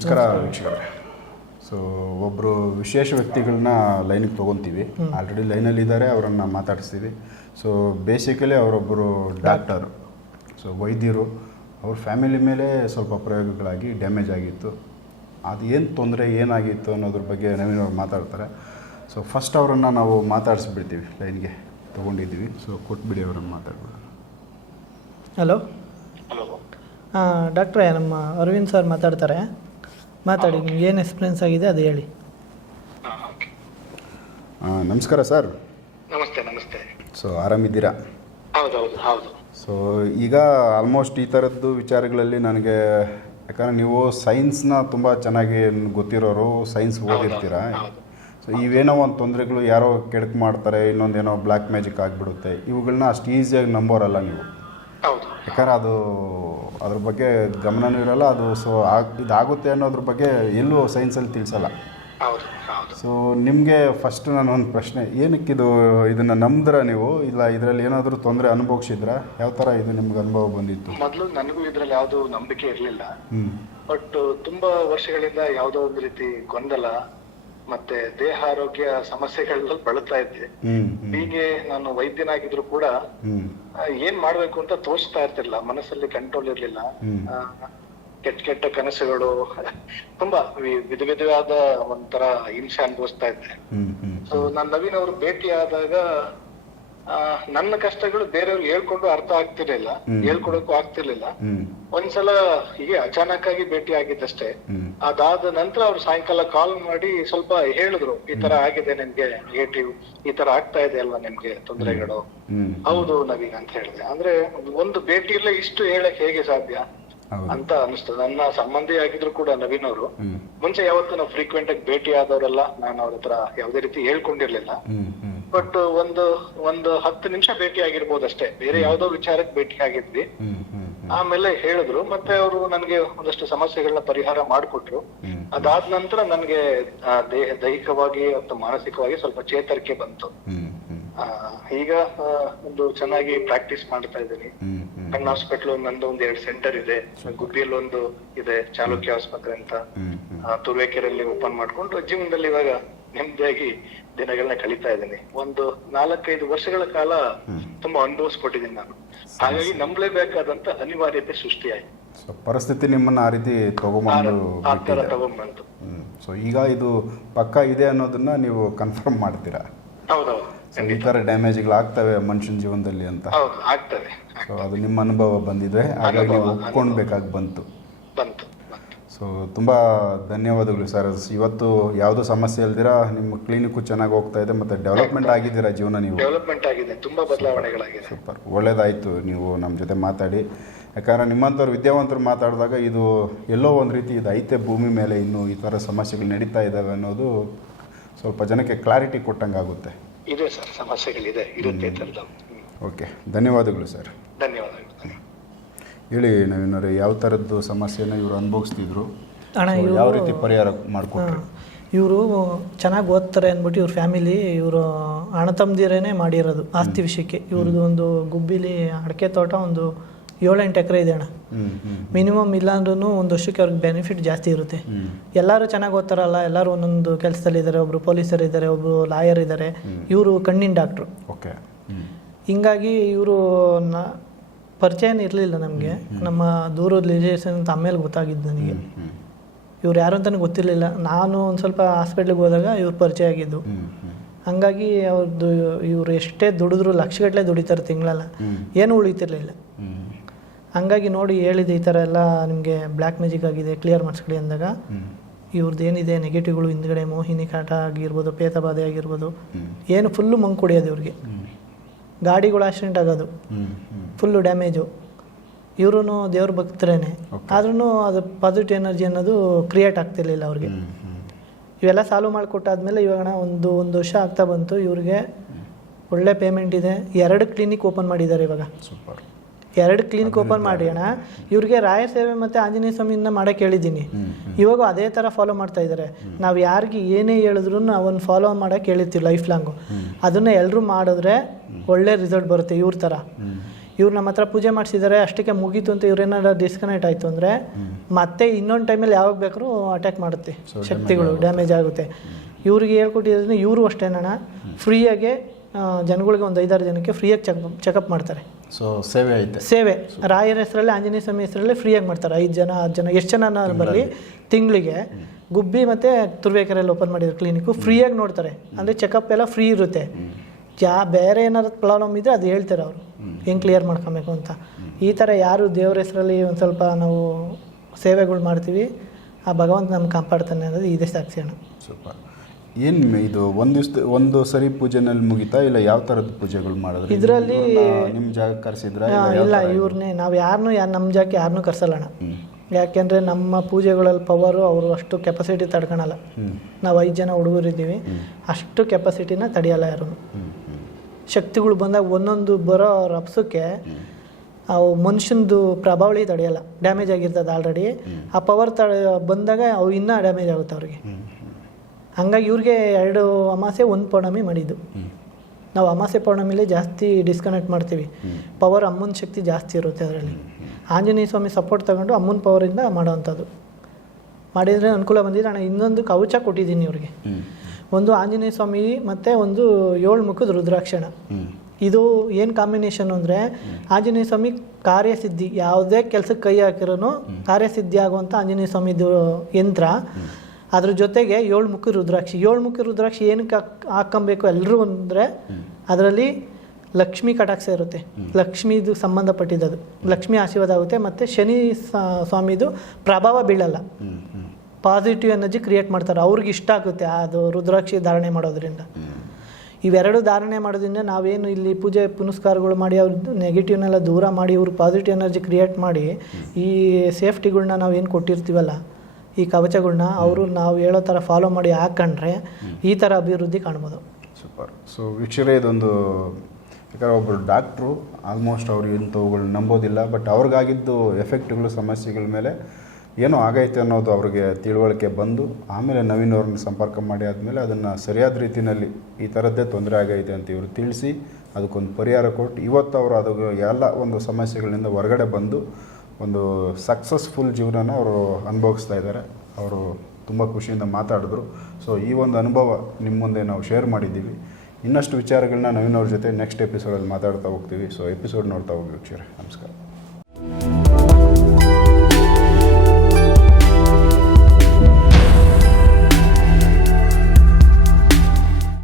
ನಮಸ್ಕಾರ ವೀಕ್ಷಕರೇ. ಸೊ ಒಬ್ಬರು ವಿಶೇಷ ವ್ಯಕ್ತಿಗಳನ್ನ ಲೈನಿಗೆ ತೊಗೊತೀವಿ. ಆಲ್ರೆಡಿ ಲೈನಲ್ಲಿ ಇದ್ದಾರೆ ಅವರನ್ನು ಮಾತಾಡಿಸ್ತೀವಿ. ಸೊ ಬೇಸಿಕಲಿ ಅವರೊಬ್ಬರು ಡಾಕ್ಟರು ಸೊ ವೈದ್ಯರು ಅವ್ರ ಫ್ಯಾಮಿಲಿ ಮೇಲೆ ಸ್ವಲ್ಪ ಪ್ರಯೋಗಗಳಾಗಿ ಡ್ಯಾಮೇಜ್ ಆಗಿತ್ತು. ಅದು ಏನು ತೊಂದರೆ ಏನಾಗಿತ್ತು ಅನ್ನೋದ್ರ ಬಗ್ಗೆ ನವೀನ್ ಅವ್ರು ಮಾತಾಡ್ತಾರೆ. ಸೊ ಫಸ್ಟ್ ಅವರನ್ನು ನಾವು ಮಾತಾಡಿಸ್ಬಿಡ್ತೀವಿ ಲೈನ್ಗೆ ತೊಗೊಂಡಿದ್ದೀವಿ. ಸೊ ಕೊಟ್ಬಿಡಿ ಅವರನ್ನು ಮಾತಾಡ್ಬಿಡೋಣ. ಹಲೋ ಹಲೋ ಹಾಂ ಡಾಕ್ಟ್ರೇ ನಮ್ಮ ಅರವಿಂದ್ ಸರ್ ಮಾತಾಡ್ತಾರೆ. ಮಾತಾಡಿ ನಿಮ್ಗೆ ಏನು ಎಕ್ಸ್ಪೀರಿಯನ್ಸ್ ಆಗಿದೆ ಅದು ಹೇಳಿ. ಹಾಂ ಓಕೆ ಆ, ನಮಸ್ಕಾರ ಸರ್. ನಮಸ್ತೆ ನಮಸ್ತೆ. ಸೊ ಆರಾಮಿದ್ದೀರಾ? ಹೌದೌದು ಹೌದು ಸೊ ಈಗ ಆಲ್ಮೋಸ್ಟ್ ಈ ಥರದ್ದು ವಿಚಾರಗಳಲ್ಲಿ ನನಗೆ ಯಾಕಂದರೆ ನೀವು ಸೈನ್ಸ್ನ ತುಂಬ ಚೆನ್ನಾಗಿ ಗೊತ್ತಿರೋರು ಸೈನ್ಸ್ ಓದಿರ್ತೀರ? ಹೌದು. ಸೊ ಇವೇನೋ ಒಂದು ತೊಂದರೆಗಳು ಯಾರೋ ಕೆಡಕ್ ಮಾಡ್ತಾರೆ ಇನ್ನೊಂದೇನೋ ಬ್ಲ್ಯಾಕ್ ಮ್ಯಾಜಿಕ್ ಆಗಿಬಿಡುತ್ತೆ ಇವುಗಳನ್ನ ಅಷ್ಟು ಈಸಿಯಾಗಿ ನಂಬೋರಲ್ಲ ನೀವು. ಯಾಕಂದ್ರೆ ಅದು ಅದ್ರ ಬಗ್ಗೆ ಗಮನನೂ ಇರಲ್ಲ ಅದು ಸೊ ಇದಾಗುತ್ತೆ ಅನ್ನೋದ್ರ ಬಗ್ಗೆ ಎಲ್ಲೂ ಸೈನ್ಸಲ್ಲಿ ತಿಳಿಸಲ್ಲ. ಸೊ ನಿಮಗೆ ಫಸ್ಟ್ ನಾನು ಒಂದು ಪ್ರಶ್ನೆ ಏನಕ್ಕಿದು ಇದನ್ನು ನಂಬಿದ್ರ ನೀವು? ಇಲ್ಲ ಇದರಲ್ಲಿ ಏನಾದರೂ ತೊಂದರೆ ಅನುಭವಿಸಿದ್ರ? ಯಾವ ಥರ ಇದು ನಿಮ್ಗೆ ಅನುಭವ ಬಂದಿತ್ತು? ಮೊದಲು ನನಗೂ ಇದರಲ್ಲಿ ಯಾವುದು ನಂಬಿಕೆ ಇರಲಿಲ್ಲ. ಬಟ್ ತುಂಬಾ ವರ್ಷಗಳಿಂದ ಯಾವುದೋ ಒಂದು ರೀತಿ ಗೊಂದಲ ಮತ್ತೆ ದೇಹ ಆರೋಗ್ಯ ಸಮಸ್ಯೆಗಳಲ್ಲಿ ಬಳಲ್ತಾ ಇದ್ದೆ. ಹೀಗೆ ನಾನು ವೈದ್ಯನಾಗಿದ್ರು ಕೂಡ ಏನ್ ಮಾಡ್ಬೇಕು ಅಂತ ತೋರಿಸ್ತಾ ಇರ್ತಿರ್ಲಿಲ್ಲ. ಮನಸ್ಸಲ್ಲಿ ಕಂಟ್ರೋಲ್ ಇರ್ಲಿಲ್ಲ. ಕೆಟ್ಟ ಕೆಟ್ಟ ಕನಸುಗಳು ತುಂಬಾ ವಿಧ ವಿಧವಾದ ಒಂಥರ ಹಿಂಸೆ ಅನುಭವಿಸ್ತಾ ಇದ್ದೆ. ಸೊ ನಾನ್ ನವೀನ್ ಅವ್ರು ಭೇಟಿ ಆದಾಗ ನನ್ನ ಕಷ್ಟಗಳು ಬೇರೆಯವ್ರಿಗೆ ಹೇಳ್ಕೊಂಡು ಅರ್ಥ ಆಗ್ತಿರ್ಲಿಲ್ಲ. ಹೇಳ್ಕೊಡಕ್ಕೂ ಆಗ್ತಿರ್ಲಿಲ್ಲ. ಒಂದ್ಸಲ ಹೀಗೆ ಅಚಾನಕ್ ಆಗಿ ಭೇಟಿ ಆಗಿದ್ದಷ್ಟೇ ಅದಾದ ನಂತರ ಅವ್ರು ಸಾಯಂಕಾಲ ಕಾಲ್ ಮಾಡಿ ಸ್ವಲ್ಪ ಹೇಳಿದ್ರು ಈ ತರ ಆಗಿದೆ ನಿಮ್ಗೆ ನೆಗೆಟಿವ್ ಈ ತರ ಆಗ್ತಾ ಇದೆ ಅಲ್ವಾ ನಿಮ್ಗೆ ತೊಂದರೆಗಳು? ಹೌದು ನವೀನ್ ಅಂತ ಹೇಳಿದೆ. ಅಂದ್ರೆ ಒಂದು ಭೇಟಿಯಲ್ಲೇ ಇಷ್ಟು ಹೇಳಕ್ ಹೇಗೆ ಸಾಧ್ಯ? ಅಂತ ಅನಿಸ್ತದೆ ನನ್ನ ಸಂಬಂಧಿ ಆಗಿದ್ರು ಕೂಡ ನವೀನ್ ಅವರು. ಮುಂಚೆ ಯಾವತ್ತು ನಾವು ಫ್ರೀಕ್ವೆಂಟ್ ಆಗಿ ಭೇಟಿ ಆದವರೆಲ್ಲ ನಾನು ಅವ್ರ ಹತ್ರ ಯಾವ್ದೇ ರೀತಿ ಹೇಳ್ಕೊಂಡಿರ್ಲಿಲ್ಲ. ಬಟ್ ಒಂದು ಒಂದು ಹತ್ತು ನಿಮಿಷ ಭೇಟಿ ಆಗಿರ್ಬೋದು ಅಷ್ಟೇ ಬೇರೆ ಯಾವ್ದೋ ವಿಚಾರಕ್ಕೆ ಭೇಟಿ ಆಗಿದ್ವಿ ಆಮೇಲೆ ಹೇಳಿದ್ರು. ಮತ್ತೆ ಅವರು ನನಗೆ ಒಂದಷ್ಟು ಸಮಸ್ಯೆಗಳನ್ನ ಪರಿಹಾರ ಮಾಡಿಕೊಟ್ರು. ಅದಾದ ನಂತರ ನನಗೆ ದೇಹ ದೈಹಿಕವಾಗಿ ಮತ್ತು ಮಾನಸಿಕವಾಗಿ ಸ್ವಲ್ಪ ಚೇತರಿಕೆ ಬಂತು. ಈಗ ಒಂದು ಚೆನ್ನಾಗಿ ಪ್ರಾಕ್ಟೀಸ್ ಮಾಡ್ತಾ ಇದ್ದೀನಿ. ಕಣ್ಣ ಹಾಸ್ಪಿಟಲ್ ನಂದು ಒಂದು ಎರಡು ಸೆಂಟರ್ ಇದೆ. ಗುಬ್ಬಿಯಲ್ಲಿ ಒಂದು ಇದೆ ಚಾಲುಕ್ಯ ಆಸ್ಪತ್ರೆ ಅಂತ. ತುರುವೇಕೆರೆಯಲ್ಲಿ ಓಪನ್ ಮಾಡ್ಕೊಂಡು ಜೀವನದಲ್ಲಿ ಇವಾಗ ನೆಮ್ಮದಿಯಾಗಿ ದಿನಗಳನ್ನ ಕಳೀತಾ ಇದ್ದೀನಿ. ಒಂದು ನಾಲ್ಕೈದು ವರ್ಷಗಳ ಕಾಲ ತುಂಬಾ ಅನುಭವಿಸ್ಕೊಟ್ಟಿದ್ದೀನಿ ನಾನು. ಹಾಗಾಗಿ ನಂಬಲೇಬೇಕಾದಂತ ಅನಿವಾರ್ಯತೆ ಸೃಷ್ಟಿಯಾಯ್ತು. ಸೊ ಪರಿಸ್ಥಿತಿ ನಿಮ್ಮನ್ನ ಆ ರೀತಿ ತಗೊಂಬಂದು ಆ ತರ ತಗೊಂಡ್ಬಂತು ಸೊ ಈಗ ಇದು ಪಕ್ಕ ಇದೆ ಅನ್ನೋದನ್ನ ನೀವು ಕನ್ಫರ್ಮ್ ಮಾಡ್ತೀರಾ? ಹೌದೌದು ಈ ಥರ ಡ್ಯಾಮೇಜ್ಗಳು ಆಗ್ತವೆ ಮನುಷ್ಯನ ಜೀವನದಲ್ಲಿ ಅಂತ. ಹೌದು ಆಗ್ತದೆ ಸೊ ಅದು ನಿಮ್ಮ ಅನುಭವ ಬಂದಿದೆ ಹಾಗಾಗಿ ನೀವು ಒಪ್ಕೊಳ್ಬೇಕಾಗಿ ಬಂತು ಬಂತು. ಬಂತು. ಸೊ ತುಂಬ ಧನ್ಯವಾದಗಳು ಸರ್. ಇವತ್ತು ಯಾವುದೋ ಸಮಸ್ಯೆ ಇಲ್ದಿರ ನಿಮ್ಮ ಕ್ಲಿನಿಕ್ಕು ಚೆನ್ನಾಗಿ ಹೋಗ್ತಾ ಇದೆ ಮತ್ತು ಡೆವಲಪ್ಮೆಂಟ್ ಆಗಿದ್ದೀರಾ ಜೀವನ ನೀವು? ಡೆವಲಪ್ಮೆಂಟ್ ಆಗಿದೆ ತುಂಬಾ ಬದಲಾವಣೆಗಳಾಗಿದೆ. ಸೂಪರ್. ಒಳ್ಳೇದಾಯಿತು ನೀವು ನಮ್ಮ ಜೊತೆ ಮಾತಾಡಿ. ಯಾಕಂದ್ರೆ ನಿಮ್ಮಂಥವ್ರು ವಿದ್ಯಾವಂತರು ಮಾತಾಡಿದಾಗ ಇದು ಎಲ್ಲೋ ಒಂದು ರೀತಿ ಇದು ಐತೆ ಭೂಮಿ ಮೇಲೆ ಇನ್ನೂ ಈ ಥರ ಸಮಸ್ಯೆಗಳು ನಡೀತಾ ಇದ್ದಾವೆ ಅನ್ನೋದು ಸ್ವಲ್ಪ ಜನಕ್ಕೆ ಕ್ಲಾರಿಟಿ ಕೊಟ್ಟಂಗೆ ಆಗುತ್ತೆ. ಇದೆ ಸರ್ ಸಮಸ್ಯೆಗಳಿದೆ ಇರುತ್ತೆ ಓಕೆ ಧನ್ಯವಾದಗಳು ಸರ್. ಧನ್ಯವಾದಗಳು ಹೇಳಿ ನವೀನವ್ರೆ ಯಾವ ಥರದ್ದು ಸಮಸ್ಯೆನ ಇವರು ಅನುಭವಿಸ್ತಿದ್ರು? ಅಣ್ಣ ಇವರು ಯಾವ ರೀತಿ ಪರಿಹಾರ ಮಾಡ್ಕೊಂಡ್ರು ಇವರು ಚೆನ್ನಾಗಿ ಓದ್ತಾರೆ ಅಂದ್ಬಿಟ್ಟು ಇವ್ರ ಫ್ಯಾಮಿಲಿ ಇವರು ಅಣ್ಣ ತಮ್ಮದಿರೇನೆ ಮಾಡಿರೋದು ಆಸ್ತಿ ವಿಷಯಕ್ಕೆ. ಇವ್ರದ್ದು ಒಂದು ಗುಬ್ಬಿಲಿ ಅಡಿಕೆ ತೋಟ ಒಂದು ಏಳೆಂಟು ಎಕರೆ ಇದೆ ಅಣ್ಣ. ಹ್ಞೂ ಹ್ಞೂ ಮಿನಿಮಮ್ ಇಲ್ಲಾಂದ್ರೂ ಒಂದು ವರ್ಷಕ್ಕೆ ಅವ್ರಿಗೆ ಬೆನಿಫಿಟ್ ಜಾಸ್ತಿ ಇರುತ್ತೆ. ಹ್ಞೂ ಎಲ್ಲರೂ ಚೆನ್ನಾಗಿ ಓದ್ತಾರಲ್ಲ ಎಲ್ಲರೂ ಒಂದೊಂದು ಕೆಲಸದಲ್ಲಿದ್ದಾರೆ ಒಬ್ಬರು ಪೊಲೀಸರು ಇದ್ದಾರೆ ಒಬ್ಬರು ಲಾಯರ್ ಇದ್ದಾರೆ. ಇವರು ಕಣ್ಣಿನ ಡಾಕ್ಟ್ರು. ಓಕೆ. ಹ್ಞೂ ಹಿಂಗಾಗಿ ಇವರು ಪರಿಚಯನೇ ಇರಲಿಲ್ಲ ನಮಗೆ. ನಮ್ಮ ದೂರದ ರಿಲೇಷನ್ ಅಂತ ಆಮೇಲೆ ಗೊತ್ತಾಗಿದ್ದು ನನಗೆ. ಇವ್ರು ಯಾರು ಅಂತಲೂ ಗೊತ್ತಿರಲಿಲ್ಲ. ನಾನು ಒಂದು ಸ್ವಲ್ಪ ಹಾಸ್ಪಿಟ್ಲಿಗೆ ಹೋದಾಗ ಇವ್ರು ಪರಿಚಯ ಆಗಿದ್ದು. ಹಂಗಾಗಿ ಅವ್ರದ್ದು ಇವ್ರು ಎಷ್ಟೇ ದುಡಿದ್ರು ಲಕ್ಷಗಟ್ಟಲೆ ದುಡಿತಾರೆ ತಿಂಗಳಲ್ಲ. ಏನು ಉಳಿತಿರ್ಲಿಲ್ಲ. ಹಂಗಾಗಿ ನೋಡಿ ಹೇಳಿದೆ ಈ ಥರ ಎಲ್ಲ ನಿಮಗೆ ಬ್ಲ್ಯಾಕ್ ಮ್ಯಾಜಿಕ್ ಆಗಿದೆ ಕ್ಲಿಯರ್ ಮಾಡಿಸ್ಕೊಳ್ಳಿ ಅಂದಾಗ. ಇವ್ರದ್ದು ಏನಿದೆ ನೆಗೆಟಿವ್ಗಳು ಹಿಂದ್ಗಡೆ ಮೋಹಿನಿ ಕಾಟ ಆಗಿರ್ಬೋದು ಪೇತಬಾಧೆ ಆಗಿರ್ಬೋದು. ಏನು ಫುಲ್ಲು ಮಂಗ್ ಕುಡಿಯೋದು ಇವ್ರಿಗೆ. ಗಾಡಿಗಳು ಆಕ್ಸಿಡೆಂಟ್ ಆಗೋದು. ಫುಲ್ಲು ಡ್ಯಾಮೇಜು ಇವರು ದೇವ್ರ ಭಕ್ತರೇನೆ. ಆದ್ರೂ ಅದು ಪಾಸಿಟಿವ್ ಎನರ್ಜಿ ಅನ್ನೋದು ಕ್ರಿಯೇಟ್ ಆಗ್ತಿರ್ಲಿಲ್ಲ ಅವ್ರಿಗೆ. ಇವೆಲ್ಲ ಸಾಲ್ವ್ ಮಾಡಿಕೊಟ್ಟಾದ್ಮೇಲೆ ಇವಾಗ ಒಂದು ಒಂದು ವರ್ಷ ಆಗ್ತಾ ಬಂತು. ಇವ್ರಿಗೆ ಒಳ್ಳೆ ಪೇಮೆಂಟ್ ಇದೆ. ಎರಡು ಕ್ಲಿನಿಕ್ ಓಪನ್ ಮಾಡಿದ್ದಾರೆ ಇವಾಗ. ಸೂಪರ್ ಎರಡು ಕ್ಲಿನಿಕ್ ಓಪನ್ ಮಾಡಿ ಅಣ್ಣ. ಇವ್ರಿಗೆ ರಾಯ ಸೇವೆ ಮತ್ತು ಆಂಜನೇಯ ಸ್ವಾಮಿಯಿಂದ ಮಾಡಕ್ಕೆ ಹೇಳಿದ್ದೀನಿ ಇವಾಗ ಅದೇ ಥರ ಫಾಲೋ ಮಾಡ್ತಾ ಇದ್ದಾರೆ ನಾವು ಯಾರಿಗೆ ಏನೇ ಹೇಳಿದ್ರು ಅವನ್ನ ಫಾಲೋ ಮಾಡೋಕ್ಕೆ ಹೇಳಿರ್ತೀವಿ ಲೈಫ್ ಲಾಂಗು ಅದನ್ನ ಎಲ್ಲರೂ ಮಾಡಿದ್ರೆ ಒಳ್ಳೆ ರಿಸಲ್ಟ್ ಬರುತ್ತೆ ಇವ್ರ ಥರ ಇವ್ರು ನಮ್ಮ ಹತ್ರ ಪೂಜೆ ಮಾಡಿಸಿದ್ದಾರೆ ಅಷ್ಟಕ್ಕೆ ಮುಗೀತು ಅಂತ ಇವ್ರೇನಾದ್ರು ಡಿಸ್ಕನೆಕ್ಟ್ ಆಯಿತು ಅಂದರೆ ಮತ್ತೆ ಇನ್ನೊಂದು ಟೈಮಲ್ಲಿ ಯಾವಾಗ ಬೇಕಾದ್ರೂ ಅಟ್ಯಾಕ್ ಮಾಡುತ್ತೆ. ಶಕ್ತಿಗಳು ಡ್ಯಾಮೇಜ್ ಆಗುತ್ತೆ. ಇವ್ರಿಗೆ ಹೇಳ್ಕೊಟ್ಟಿದ್ರೆ ಇವರು ಅಷ್ಟೇನಣ್ಣ. ಫ್ರೀಯಾಗೆ ಜನಗಳಿಗೆ ಒಂದು ಐದಾರು ಜನಕ್ಕೆ ಫ್ರೀಯಾಗಿ ಚೆಕ್ ಚೆಕಪ್ ಮಾಡ್ತಾರೆ. ಸೊ ಸೇವೆ ಐತೆ. ಸೇವೆ. ರಾಯರ ಹೆಸರಲ್ಲಿ ಆಂಜನೇಯ ಸ್ವಾಮಿ ಹೆಸರಲ್ಲಿ ಫ್ರೀಯಾಗಿ ಮಾಡ್ತಾರೆ. ಐದು ಜನ ಹತ್ತು ಜನ ಎಷ್ಟು ಜನ ಬರಲಿ ತಿಂಗಳಿಗೆ ಗುಬ್ಬಿ ಮತ್ತು ತುರ್ವೇಕರೆಯಲ್ಲಿ ಓಪನ್ ಮಾಡಿದ್ರು ಕ್ಲಿನಿಕ್ಕು ಫ್ರೀಯಾಗಿ ನೋಡ್ತಾರೆ. ಅಂದರೆ ಚೆಕಪ್ ಎಲ್ಲ ಫ್ರೀ ಇರುತ್ತೆ. ಯಾ ಬೇರೆ ಏನಾದ್ರು ಪ್ರಾಬ್ಲಮ್ ಇದ್ದರೆ ಅದು ಹೇಳ್ತಾರೆ ಅವರು. ಹೆಂಗೆ ಕ್ಲಿಯರ್ ಮಾಡ್ಕೊಬೇಕು ಅಂತ. ಈ ಥರ ಯಾರು ದೇವ್ರ ಹೆಸರಲ್ಲಿ ಒಂದು ಸ್ವಲ್ಪ ನಾವು ಸೇವೆಗಳು ಮಾಡ್ತೀವಿ ಆ ಭಗವಂತ ನಮ್ಗೆ ಕಾಪಾಡ್ತಾನೆ ಅನ್ನೋದು ಇದೇ ಸಾಕ್ಷಿ ಅಣ್ಣ. ಸೂಪರ್. ಏನು ಇದು ಒಂದು ಒಂದು ಸರಿ ಪೂಜೆನಲ್ಲಿ ಮುಗಿತಾ ಇಲ್ಲ ಯಾವ ಥರದ ಪೂಜೆಗಳು ಮಾಡೋದು ಇದರಲ್ಲಿ ನಿಮ್ಮ ಜಾಗ ಕರೆಸಿದ್ರ ಇಲ್ಲ ಇವ್ರನ್ನೇ ನಾವು ಯಾರನ್ನೂ ಯಾರು ನಮ್ಮ ಜಾಗಕ್ಕೆ ಯಾರನ್ನೂ ಕರೆಸಲ್ಲಣ ಯಾಕೆಂದರೆ ನಮ್ಮ ಪೂಜೆಗಳಲ್ಲಿ ಪವರು ಅವರು ಅಷ್ಟು ಕೆಪಾಸಿಟಿ ತಡ್ಕೊಳಲ್ಲ ನಾವು ಐದು ಜನ ಹುಡುಗರಿದ್ದೀವಿ ಅಷ್ಟು ಕೆಪಾಸಿಟಿನ ತಡೆಯಲ್ಲ ಯಾರು? ಶಕ್ತಿಗಳು ಬಂದಾಗ ಒಂದೊಂದು ಬರೋ ರಪ್ಸಕ್ಕೆ ಅವು ಮನುಷ್ಯನದು ಪ್ರಭಾವಳಿ ತಡೆಯಲ್ಲ. ಡ್ಯಾಮೇಜ್ ಆಗಿರ್ತದೆ ಆಲ್ರೆಡಿ ಆ ಪವರ್ ತ ಬಂದಾಗ ಅವು ಇನ್ನೂ ಡ್ಯಾಮೇಜ್ ಆಗುತ್ತೆ ಅವ್ರಿಗೆ. ಹಂಗಾಗಿ ಇವ್ರಿಗೆ ಎರಡು ಅಮಾಸೆ ಒಂದು ಪೌರ್ಣಮಿ ಮಾಡಿದ್ದು ನಾವು ಅಮಾಸೆ ಪೌರ್ಣಮಿಲೇ ಜಾಸ್ತಿ ಡಿಸ್ಕನೆಕ್ಟ್ ಮಾಡ್ತೀವಿ. ಪವರ್ ಅಮ್ಮನ ಶಕ್ತಿ ಜಾಸ್ತಿ ಇರುತ್ತೆ ಅದರಲ್ಲಿ. ಆಂಜನೇಯ ಸ್ವಾಮಿ ಸಪೋರ್ಟ್ ತಗೊಂಡು ಅಮ್ಮನ ಪವರಿಂದ ಮಾಡೋವಂಥದ್ದು. ಮಾಡಿದರೆ ಅನುಕೂಲ ಬಂದಿದೆ. ನಾನು ಇನ್ನೊಂದು ಕವಚ ಕೊಟ್ಟಿದ್ದೀನಿ ಇವ್ರಿಗೆ. ಒಂದು ಆಂಜನೇಯ ಸ್ವಾಮಿ ಮತ್ತು ಒಂದು ಏಳು ಮುಖದ ರುದ್ರಾಕ್ಷಣ. ಇದು ಏನು ಕಾಂಬಿನೇಷನ್ ಅಂದರೆ ಆಂಜನೇಯ ಸ್ವಾಮಿ ಕಾರ್ಯಸಿದ್ಧಿ ಯಾವುದೇ ಕೆಲಸಕ್ಕೆ ಕೈ ಹಾಕಿರೋನು ಕಾರ್ಯಸಿದ್ಧಿ ಆಗುವಂಥ ಆಂಜನೇಯ ಸ್ವಾಮಿದು ಯಂತ್ರ. ಅದ್ರ ಜೊತೆಗೆ ಏಳು ಮುಖ ರುದ್ರಾಕ್ಷಿ. ಏಳು ಮುಖ ರುದ್ರಾಕ್ಷಿ ಏನಕ್ಕೆ ಹಾಕೊಬೇಕು ಎಲ್ಲರೂ ಅಂದರೆ ಅದರಲ್ಲಿ ಲಕ್ಷ್ಮಿ ಕಟಾಕ್ಷ ಇರುತ್ತೆ. ಲಕ್ಷ್ಮಿದು ಸಂಬಂಧಪಟ್ಟಿದ್ದದು. ಲಕ್ಷ್ಮಿ ಆಶೀರ್ವಾದ ಆಗುತ್ತೆ ಮತ್ತು ಶನಿ ಸ್ವಾಮಿದು ಪ್ರಭಾವ ಬೀಳಲ್ಲ. ಪಾಸಿಟಿವ್ ಎನರ್ಜಿ ಕ್ರಿಯೇಟ್ ಮಾಡ್ತಾರೆ. ಅವ್ರಿಗೆ ಇಷ್ಟ ಆಗುತ್ತೆ ಅದು ರುದ್ರಾಕ್ಷಿ ಧಾರಣೆ ಮಾಡೋದ್ರಿಂದ. ಇವೆರಡು ಧಾರಣೆ ಮಾಡೋದ್ರಿಂದ ನಾವೇನು ಇಲ್ಲಿ ಪೂಜೆ ಪುನಸ್ಕಾರಗಳು ಮಾಡಿ ಅವ್ರ ನೆಗೆಟಿವ್ನೆಲ್ಲ ದೂರ ಮಾಡಿ ಇವ್ರು ಪಾಸಿಟಿವ್ ಎನರ್ಜಿ ಕ್ರಿಯೇಟ್ ಮಾಡಿ ಈ ಸೇಫ್ಟಿಗಳನ್ನ ನಾವು ಏನು ಕೊಟ್ಟಿರ್ತೀವಲ್ಲ ಈ ಕವಚಗಳನ್ನ ಅವರು ನಾವು ಹೇಳೋ ಥರ ಫಾಲೋ ಮಾಡಿ ಹಾಕೊಂಡ್ರೆ ಈ ಥರ ಅಭಿವೃದ್ಧಿ ಕಾಣ್ಬೋದು. ಸೂಪರ್. ಸೊ ವೀಕ್ಷರೇ ಇದೊಂದು ಯಾಕಂದ್ರೆ ಒಬ್ಬರು ಡಾಕ್ಟ್ರು ಆಲ್ಮೋಸ್ಟ್ ಅವರು ಇಂಥವುಗಳು ನಂಬೋದಿಲ್ಲ ಬಟ್ ಅವ್ರಿಗಾಗಿದ್ದು ಎಫೆಕ್ಟ್ಗಳು ಸಮಸ್ಯೆಗಳ ಮೇಲೆ ಏನೋ ಆಗೈತೆ ಅನ್ನೋದು ಅವ್ರಿಗೆ ತಿಳುವಳಿಕೆ ಬಂದು ಆಮೇಲೆ ನವೀನ್ ಅವ್ರನ್ನ ಸಂಪರ್ಕ ಮಾಡಿ ಆದಮೇಲೆ ಅದನ್ನು ಸರಿಯಾದ ರೀತಿಯಲ್ಲಿ ಈ ಥರದ್ದೇ ತೊಂದರೆ ಆಗೈತೆ ಅಂತ ಇವರು ತಿಳಿಸಿ ಅದಕ್ಕೊಂದು ಪರಿಹಾರ ಕೊಟ್ಟು ಇವತ್ತು ಅವರು ಅದು ಎಲ್ಲ ಒಂದು ಸಮಸ್ಯೆಗಳಿಂದ ಹೊರಗಡೆ ಬಂದು ಒಂದು ಸಕ್ಸಸ್ಫುಲ್ ಜೀವನನ ಅವರು ಅನುಭವಿಸ್ತಾ ಇದ್ದಾರೆ. ಅವರು ತುಂಬ ಖುಷಿಯಿಂದ ಮಾತಾಡಿದ್ರು. ಸೊ ಈ ಒಂದು ಅನುಭವ ನಿಮ್ಮ ಮುಂದೆ ನಾವು ಶೇರ್ ಮಾಡಿದ್ದೀವಿ. ಇನ್ನಷ್ಟು ವಿಚಾರಗಳನ್ನ ನವೀನ್ ಅವ್ರ ಜೊತೆ ನೆಕ್ಸ್ಟ್ ಎಪಿಸೋಡಲ್ಲಿ ಮಾತಾಡ್ತಾ ಹೋಗ್ತೀವಿ. ಸೊ ಎಪಿಸೋಡ್ ನೋಡ್ತಾ ಹೋಗಿ ವೀಕ್ಷರೇ ನಮಸ್ಕಾರ.